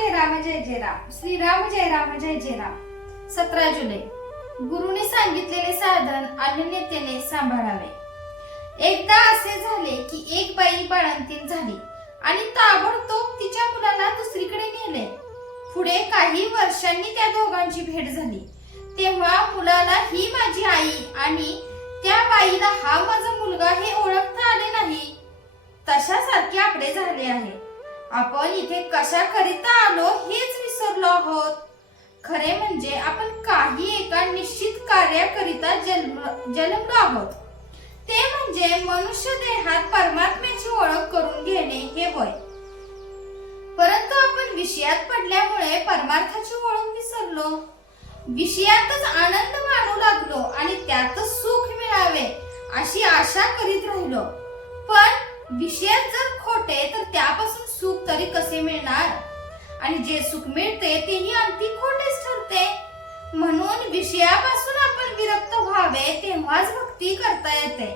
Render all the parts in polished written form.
जय राम जय जय राम. श्रीराम जय राम जय जय राम. 17 जुलै. गुरुने सांगितलेले साधन अनन्यतेने सांभाळावे. एकदा असे झाले की एक बाई बाळंतीण झाली आणि ताबडतोब तिच्या मुलाला दुसरीकडे नेले. पुढे काही वर्षांनी त्या दोघांची भेट झाली. तेव्हा मुलाला ही माझी आई आणि त्या बाईला हा माझा मुलगा हे ओळखता आले नाही. तशासारखे आपले झाले आहे. आपण इथे कशा करिता आलो हेच विसरलो आहोत. खरे म्हणजे आपण काही एका निश्चित कार्याकरिता जन्मलो आहोत. ते म्हणजे मनुष्य देहात परमात्म्याची ओळख करून घेणे हे होय. परंतु आपण विषयात पडल्यामुळे परमार्थाची ओळख विसरलो. विषयातच आनंद मानू लागलो आणि त्यातच सुख मिळावे अशी आशा करीत राहिलो. पण विषयात जर खोटे तर त्यापासून सुख तरी कसे मिळणार? आणि जे सुख मिळते तेही अंती खोटेच ठरते. म्हणून विषयापासून आपण विरक्त व्हावे तेव्हाच भक्ती करता येते.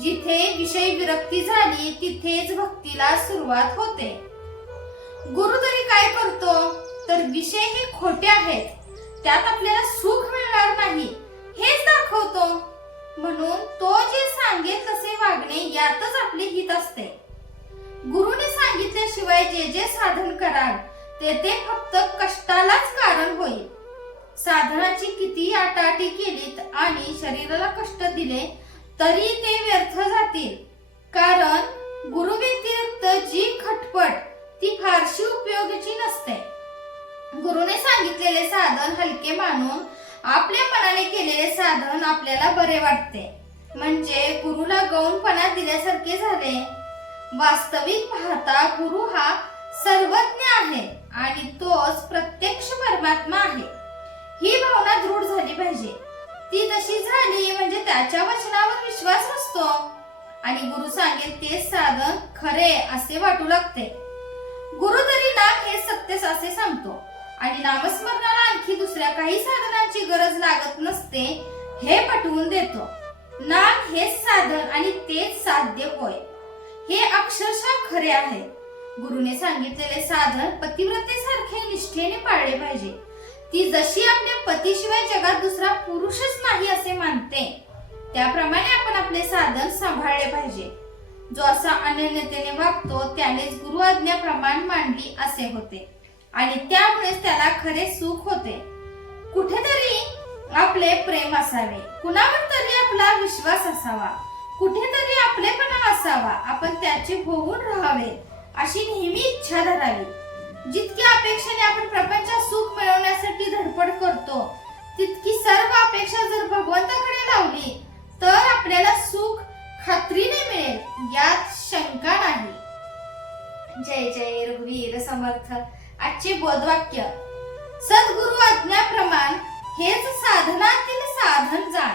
जिथे विषय विरक्ती झाली तिथेच भक्तीला सुरुवात होते. गुरु तरी काय करतो तर विषय हे खोटे आहेत, त्यात आपल्याला सुख मिळणार नाही हेच दाखवतो. म्हणून तो जे सांगेल तसे वागणे यातच आपले हित असते. गुरुने सांगितल्याशिवाय जे जे साधन कराल ते फक्त कष्टालाच कारण होईल. साधनाची किती आटाआटी केलीत आणि शरीराला कष्ट दिले तरी ते व्यर्थ जातील. कारण गुरु व्यतिरिक्त जी खटपट ती फारशी उपयोगाची नसते. गुरुने सांगितलेले साधन हलके मानून आपल्या मनाने केलेले साधन आपल्याला बरे वाटते. म्हणजे गुरुला गौणपणा दिल्यासारखे झाले. वास्तविक पाहता गुरु हा सर्वज्ञ आहे आणि तोच प्रत्यक्ष परमात्मा आहे. ही भावना दृढ झाली पाहिजे. ती तशी झाली म्हणजे त्याच्या वचनावर विश्वास असतो आणि गुरु सांगेल तेच साधन खरे असे वाटू लागते. गुरु तरी नाम हे सत्यच असे सांगतो आणि नामस्मरणाला आणखी दुसऱ्या काही साधनांची गरज लागत नसते हे पटवून देतो. नाम हेच साधन आणि तेच साध्य होय हे अक्षरशः खरे आहे. गुरुने सांगितलेले साधन पतिव्रतेसारखे निष्ठेने पाळले पाहिजे. ती जशी आपल्या पतीशिवाय जगात दुसरा पुरुषच नाही असे मानते त्याप्रमाणे आपण आपले साधन सांभाळले पाहिजे. जो असा अनन्यतेने वागतो त्यानेच गुरु आज्ञा प्रमाण मांडली असे होते आणि त्यामुळेच त्याला खरे सुख होते. कुठेतरी आपले प्रेम असावे, कुणावर तरी आपला विश्वास असावा, कुठेतरी आपलेपणा असावा, आपण त्याचे होऊन राहावे अशी नेहमी इच्छा धरावी. जितकी अपेक्षेने आपण प्रपंचात सुख मिळवण्यासाठी धडपड करतो तितकी सर्व अपेक्षा जर भगवंताकडे लावली तर आपल्याला सुख खात्रीने मिळेल यात शंका नाही. जय जय रघुवीर समर्थ. आजचे बोधवाक्य. सद्गुरु आज्ञाप्रमाण हेच साधनातील साधन जाण.